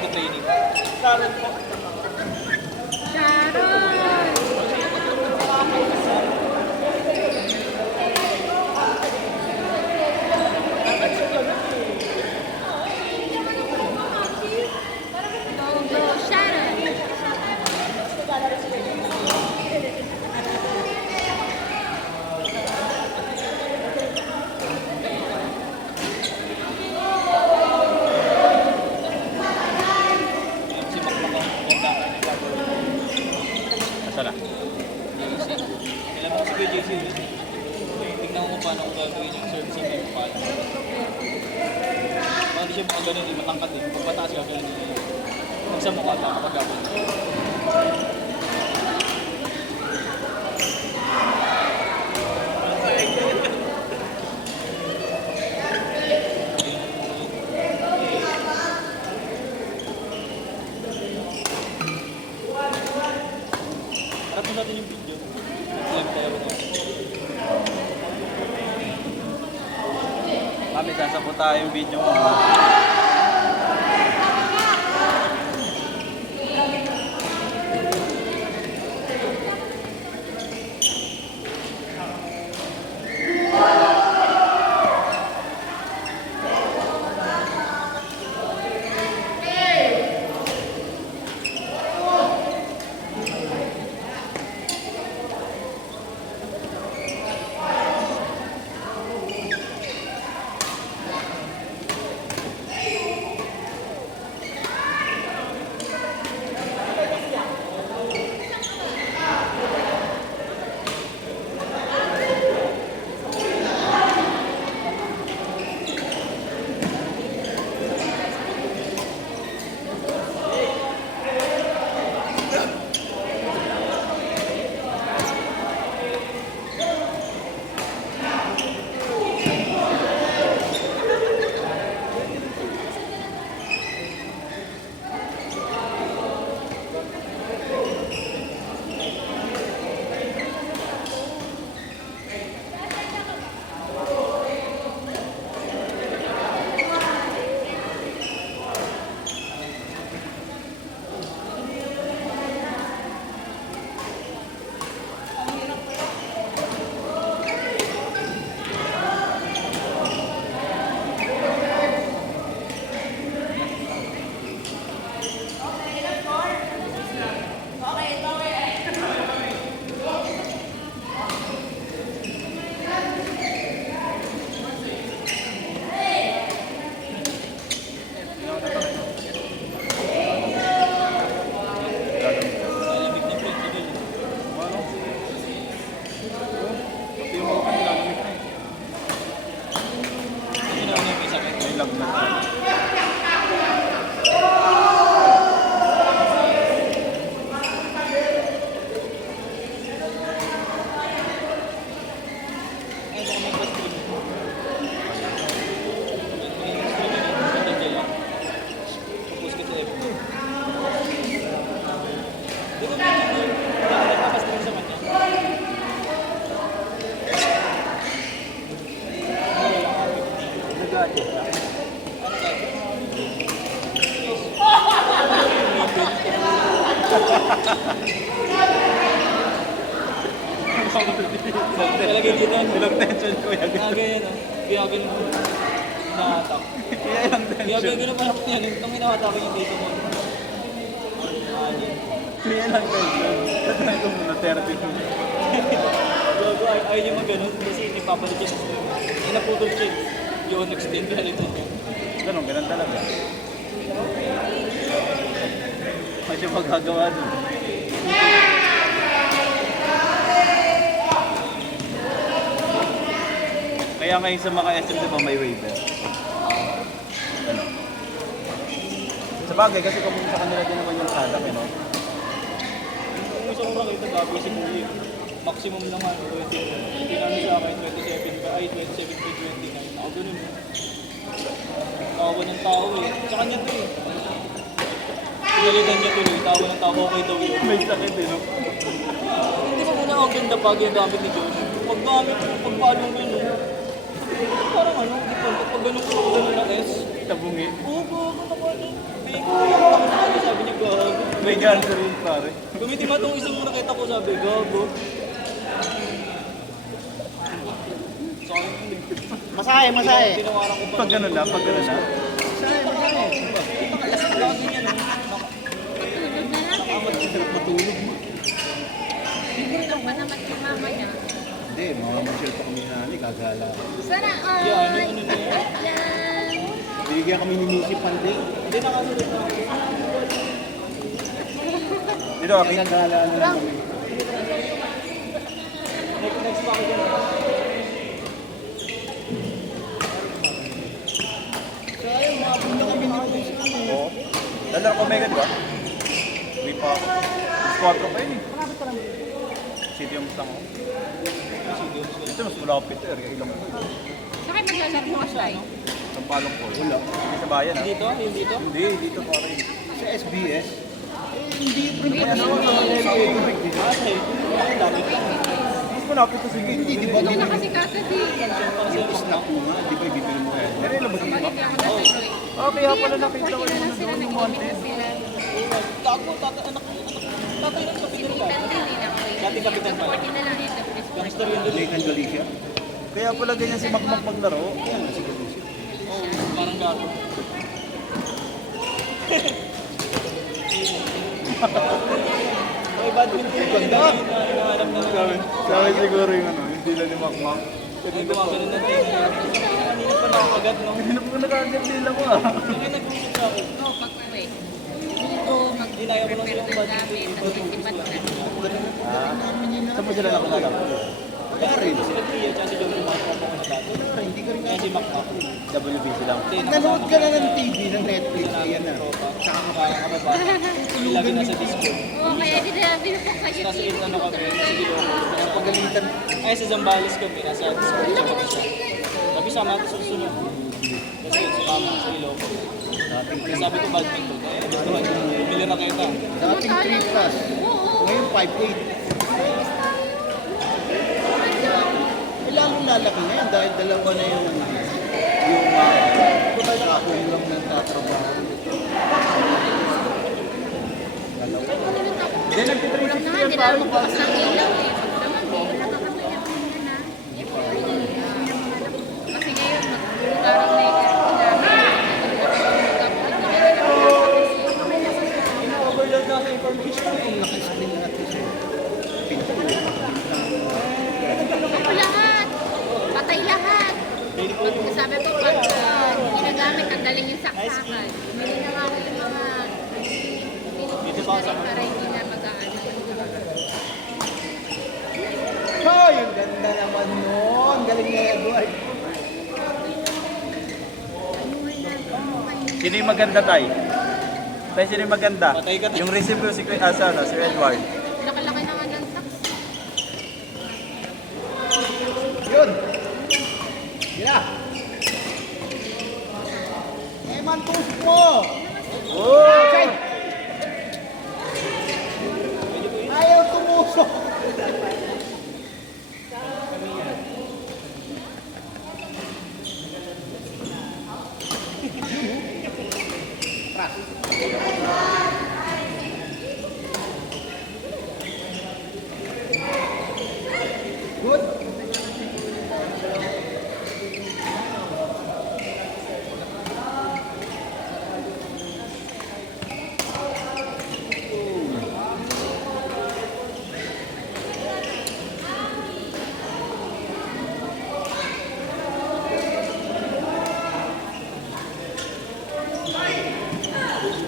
karate training. Sharon po. Sharon! Go, go, Sharon! Si Makmak ang maganda ka ng gagawin. Asa na? JC. Kailan mo si Kuya JC ulit? Tingnan ko paano ko gagawin yung service sa mga paano. Paano di siya makaganon din, matangkat din. Pag mataas gagawin din. Pag sa mukha, kapag gagawin. Harap mo natin yung video. Live tayo na. Mami, sasabot tayo yung video mo. Lalamig na po. Sige. Ano? Pati yung mga kanilalamig na eh. Hindi na ako may sakit. May lag na. Ay, baka mag-stream. Ganda dyan lang. Tapos ko sa FB. Di ba may nagpapastream sa kanya? Nag-adjust na. Ano gagawin? Talagay dito. Ilang tension ko yan. Ganyan o. Kaya ganun po. Hinahatak. Kaya ilang Kaya tension. ganun pa ako yan. Itong hinahatak yung dito mo. Kaya ilang tension. Tatry ko muna, therapy ko. Gago, ayaw niya mag-ganun kasi hindi papalit yung stream. Ay naputol siya. Yung nag-extend ka nito. Ganun talaga. May siya magagawa dun. Kaya ngayon sa mga SM, di ba, may waiver? Ano? Sa bagay, kasi kung sa kanila din naman yung product, no? Kung gusto ko makita, gabi si Kuya. Maximum lang ano, 20. Hindi namin sa akin, 27 ba? Ay, 27 to 29. Ako ganun. Tawa ng tao eh. Sa kanya to eh. Pinalitan niya tuloy. Tawa ng tao kay daw yun. May sakit, eh, no? Hindi ba muna ang ganda pag yung gamit ni Josh? Pag gamit, pagpalong gano'n. Parang ano, di ba? Pag gano'n ko, ganun na S. Tabungi. Oo, gago naman eh. Pingo. May ganso rin pare. Kumitima itong isang muna nakita ko, sabi, gago. So, Masahe, masahe. tinawaran ko pa. Pag gano'n na, pag gano'n na. Lagi niya, no? Tulog na lang. Matulog mo. Tulog ba naman yung mama niya? Hindi, mamamasyal pa kami nani, gagala. Sana all. Yeah, ano na yan? Lang. Binigyan kami ni Missy Pandey. Hindi nakasunod na. Dito, Aki. Gagala na kami. Next pa ako dyan. Sayang, mabot na kami ni Missy. Oo. Dala ko mega, di ba? Uwi pa ako. Mas 4 pa yun eh. City yung Mustang ko. Dito mas malapit eh. Ilang mo. Sa akin maglalaro mo siya eh. Sampalong ko. Wala. Hindi sa bayan ah. Dito? Yung dito? Hindi, dito pa rin. Sa SBS. Hindi, Ano, Ah, sa Ay, dami ka. mas malapit ko sige. Hindi, di ba? Ito na kasi kasad eh. Yung snack mo nga, di ba ibibili mo kaya? Pero ilang ba dito? Balik ako na sa Roy. Okay, pala nakita ko na yung lang sila, nag-imit na sila. Tago, anak. Tatay ng Si kapitan ka. Pitan din, eh, naku. Dati kapitan pa. 14 na lang eh, tapos Gangster yun doon. Nathan Galicia. Kaya pala ganyan si Makmak maglaro. Yan, si Galicia. Oo, parang gago. Ay, badminton. Ganda. Hinahanap na lang. Sabi siguro yung ano, hindi lang ni Makmak. Ay, gumagano ng tingin. Kanina pa nakakagat, no? Hindi na po nakagat nila ko ah. Yung nag-usap sa akin. Oo, pag-uwi. Dito, Dinaya ko lang sila kung mag-prepare ng gamit, tapos nagtipat na. Saan po sila nakilala? Kaya rin. Sila Priya, tsaka si John Lumato ako na dati. Hindi ka rin Kaya si Makmak. WBC lang. Hindi, Pag nanood ka na ng TV, ng Netflix, ayan na. Tsaka kaya kami ba? Lagi nasa Discord. Oo, kaya din na binukok sa Nasa YouTube. ano kami, nasa Ilocos. Kaya pagalitan, Ay, sa Zambales kami, nasa Discord siya mag-isa. Sabi sama natin susunod. Kasi yun, si Mama sa Ilocos. Kaya sabi ko badminton, eh, gusto ko, bumili na kita. dating 3 plus, Oo. ngayon 5'8". Eh, lalong lalaki na yan dahil dalawa na yung kahong lang ng tatrabaho. Hindi, nag-360 Kulang na nga, yan hindi na pare. magbukas ng ilaw eh. Pag naman, hindi na nakakatayan na. Kasi ngayon, mag-utarang na yung Overload na sa information. Ang naka-screen natin siya. Ako lahat. Patay lahat. Sabi ko, pag ginagamit, ang daling yung saksakan. Bumili na nga ako yung mga Dito pa ako sa para hindi na mag-aano. Hoy, ang ganda naman nun. Galing na Edward. Sino yung maganda tay? Tay, sino yung maganda? Patay ka, tay. Yung receive ko si ano, si Edward. Laki-laki naman ng tax. Yun. Gila. Eman, push mo. Oh! Ayaw tumusok. Good.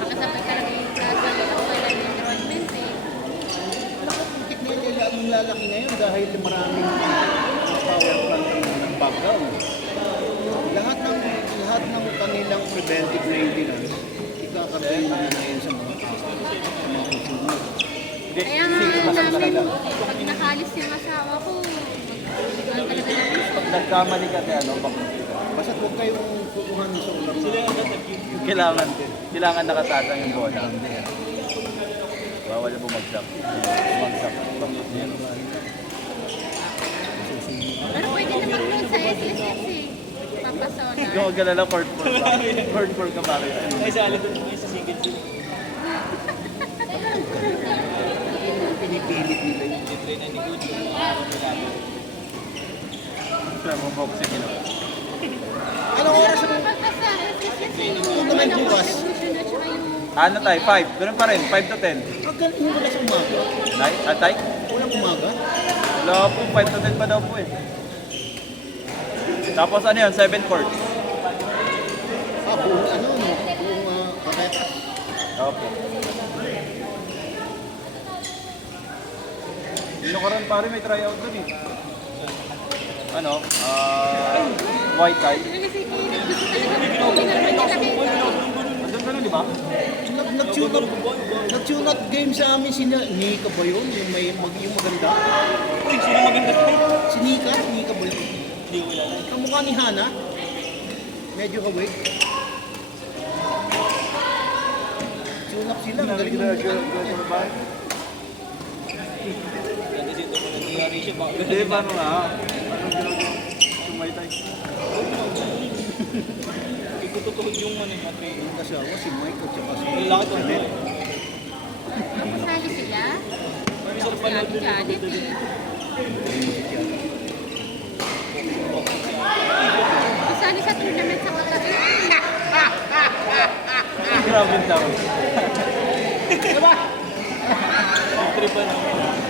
Makasabay talaga yung klase. Wala yung enrollment eh. Nila ang lalaki ngayon dahil maraming power plant ng background. Lahat ng kanilang preventive maintenance ikakaroon na ngayon sa mga consumer. Kaya nga namin, pag nakalis yung asawa ko, mag-ano talaga namin. Pag nagkamali ka kaya ano, Basta't huwag kayong kukuhan sa ulam. Sila yung nag-give. kailangan nakatatang yung bola. Bawal na bumagsak. Bumagsak. Pero pwede naman doon sa SSS eh. Papasona. Ikaw magkalala, court 4 ka pare. Ay, sali doon. Ay, sa single team. Siya, mga boxing nila. Anong oras mo? Pagkasa, Kung naman bukas. Ano tayo? 5. Ganun pa rin. 5 to 10. Yung wala sa umaga. Tay? Walang umaga. Wala po. 5 to 10 pa daw po eh. Tapos ano yun? 7 courts. Buong ano, no? Buong paketas. Opo. Dino ka rin pare, may tryout dun eh. Ano? White tie. Andun ka nun, di ba? Nag-tune up game sa amin si Nika ba yun? Yung maganda? Uy, sino maganda tayo? Si Nika ba yun? Hindi ko kilala. Kamukha ni Hana. Medyo awake. Tune up sila. Ang galing ng Ganda dito mo nangyayari siya. Baka Hindi, paano nga? Anong ginagawa? White tie. ikututuhod yung ano yung matri. Yung kasawa, si Mike at saka si... Ang laki to. Kasali sila. Sir, panood Si Janet eh. Kasali sa tournament sa Qatar. Grabe ang tao. Trip pa na.